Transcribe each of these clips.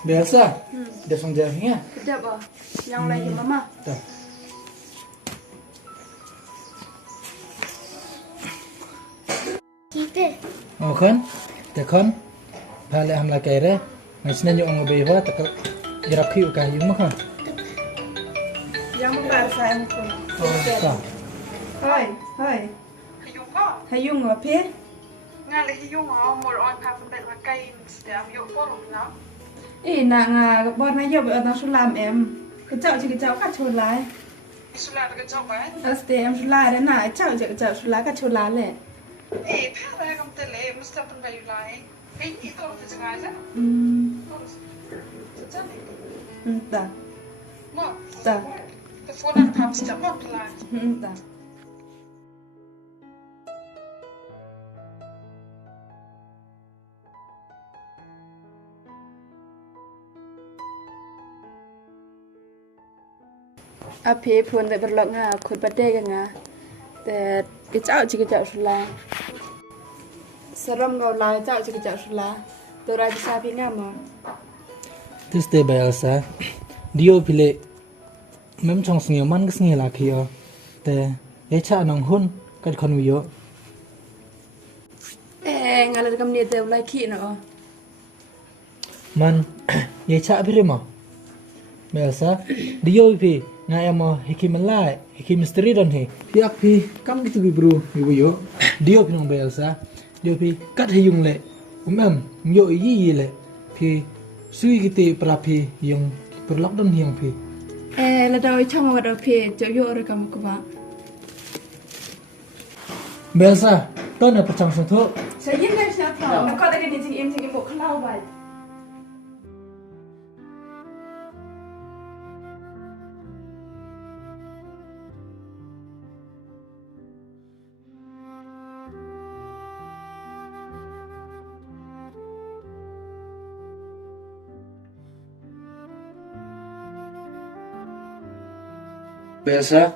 Biasa. Dia sang jahnya. Kedap ah. Yang lagi mama. Dah. Kita. Oh kan? Tekan. Balik hamla kere. Macam ni orang bewa tak jerapi ukai yung makan. Yang membahasa yang pun. Oh, tak. Hai, hai. Hiyung ko. Hayung lah pe. Nga le hiyung ako more on pa pabet la kay stem yo po na. Nàng bọn này giờ ở đó số làm em cái chậu chỉ cái chậu cắt chồn lại Isula ka job ba? ở em số lại đấy nè chậu chỉ cái chậu số lá cắt chồn lại lệ Pa ra kam tele musta pan ba yu lai. Ito ko sa nga ta Mo. ta The phone and pap step mo la. ta Api pun tak berlok ngah, kut badai kan ngah.แต่kecau chỉ kecau sulah. Seram kau lah kecau chỉ kecau sulah. Tu raja sapi ngama. Terus dia biasa. Dia pilih. Mem chong sengih man ke sengih laki yo. Te echa nong hun kat kon wiyo. Ngalah kam ni tu laki no. Man echa birima. Biasa. Dia pilih. Ngaya mo hiki malai, hiki misteri don he. Piak pi kam gitu bi bro, ibu yo. Dia pinong biasa. Dia pi kat hiyung le. Yo yi le. Pi sui kita perapi yang perlok don hiyung pi. Lah dah chong wa dah pe jo yo re kam ko ba. Biasa. Ton na percang satu. Saya yin dah siap lah. Nak kau tak ada jing im jing buk kelau ba. Biasa.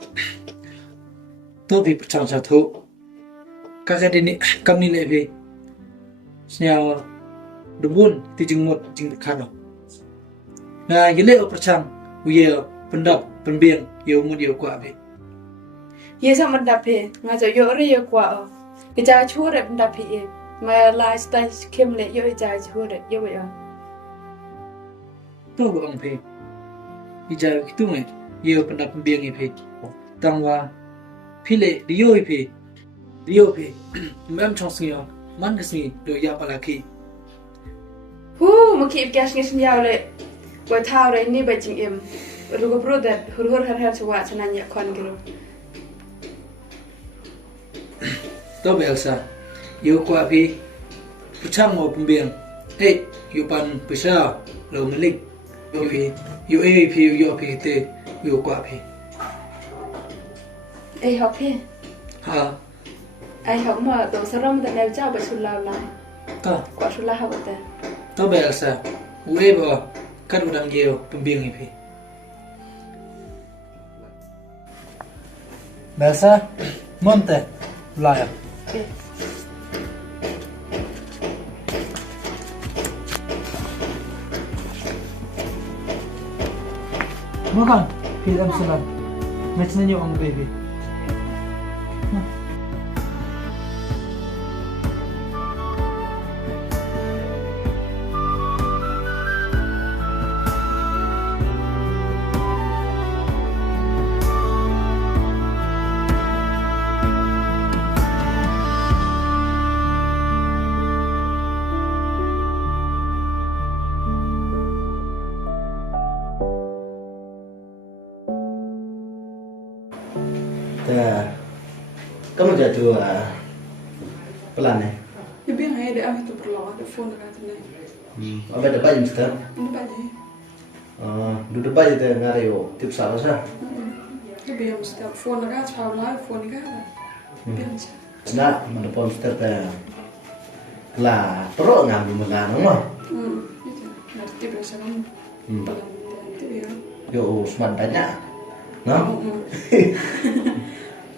Tu pi percang satu. Kakak ini kam ni le pi. Senyal debun ti jengmut jeng kano. Nah, gile o percang uye pendap penbiang yo mud yo kwa pi. Ye sama dah pe. Ngajar yo re yo kwa. Kejar chu re dah pe. Ma lifestyle kem le yo kejar chu re yo ya. Tu go ang pi. Ija kitu nge yo pendap penbiang pi. Tangwa pile dio pi. Dio pi. Mem chong singyo man kesini do ya palaki. Makip gas ngis nyau le. Gua tahu re ni ba jing im. Rugo bro dat hur har sewa sananya kon gero. Tu biasa. Yo kwa pi. Pucang mo penbiang. Yo pan pesa lo melik. Yo pi. Yo pi yo pi te yo kwa pi. Học pe. Ha. Ai học mà tổ saram da neu chao ba sulau la. Ta. Kwa sulah học ta. Tu biasa. Ue bo kan udang yo penbiang pi. Biasa. Monte. Laya. Okay. Makan. Film selam. Macam ni orang baby. Kamu jatuh pelan ya? Ya biar hai ada itu perlu ada phone dekat ni. Apa ada apa Mister? Ini baju. Duduk aja deh ngario tips apa sih? Ya biar mesti phone dekat chau lah phone dekat. Biar mesti. Nah, mana pun Mister teh lah perlu ngambil menganong mah. Itu. Nanti berasa kan. Pelan itu ya. Yo smart banyak, no?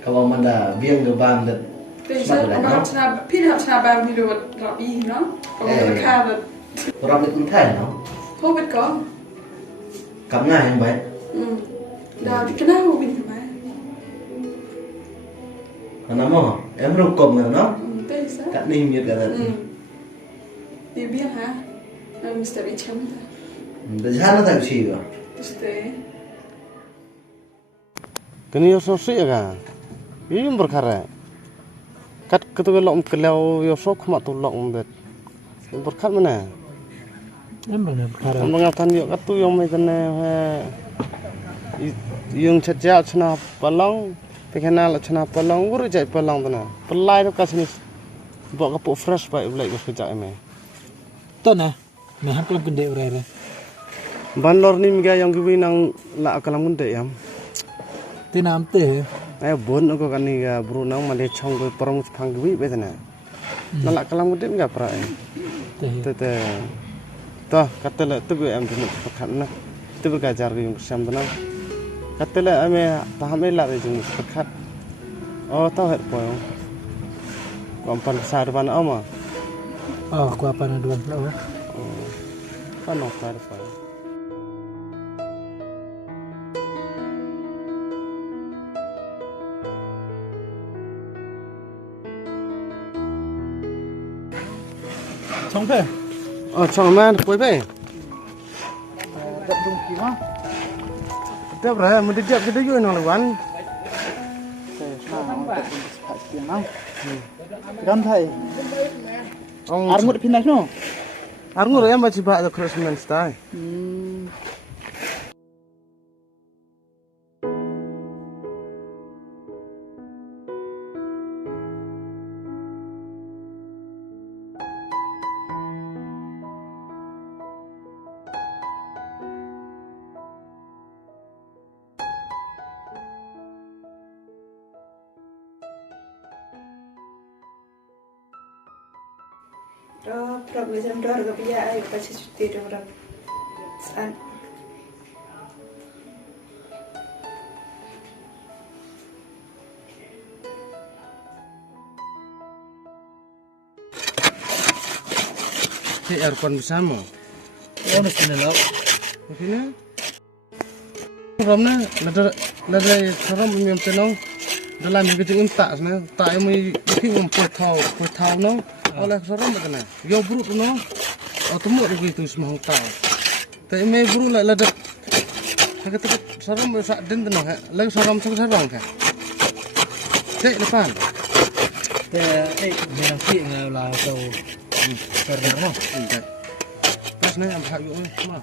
Kalau mana biang ke bang dat smart banyak, no? Pindah cara baru hidup rapi, no? Kalau mereka ada Orang itu Thai, no? Hobbit có. Cắm ngay em vậy. Đó thì cái nào Hobbit mà. Nó nắm không? Em rung cụm rồi nó. Thế sao? Cắt đi miệt cả rồi. Dia biar ha. Mr. Icham ta. Để hát nó thành gì rồi. Mesti. Kini yo so sih ga. Ini berkara. Kat ketu lom kelau yo so khma tu lom bet. Berkat mana? Em bảo là khá Am ngatan yo kat tu yo mai kene he. Yung chaja chna palong, tekena la chna palong, uru jai palong tana. Pelai tu kasini. Bawa kapu fresh ba ulai ko sejak me. tốt nè mẹ hát làm kinh đệ rồi Ban lor ni mga yang giwi nang la kalam munde yam. thế nào tệ Ay bon ko kani ga bru nang male chong ko parang phang giwi betana. Na la kalam munde nga pra. tệ Tete to katela tu em tu pakhat na. Tu ga jar gi sam na. Katela ame paham la re jing pakhat. Oh tao het po. Kompan sar ban ama. qua apa nih dua lo Kan no tar pa. xong thế Chong man koi be. đập dung kì má Tep ra mun dijak gede yo nang lawan. gan thầy Ong armut pindah no arngur em baci ba the Christmas style. Đó, problem đó rồi bây giờ ai phải chịu tiền rồi. San. Ti aircon bersama. em nó xin lo Okey. Ramna lada saram mem tenong dalam minggu jeng tak sana tak yang mungkin pothau no oleh saram betana yo buruk no temu begitu semua tahu tapi me buruk la lada kata saram sak den tenong lagi saram sarang ka te depan thế ấy mẹ đang kiện là tàu server no pas ni am hak yo mah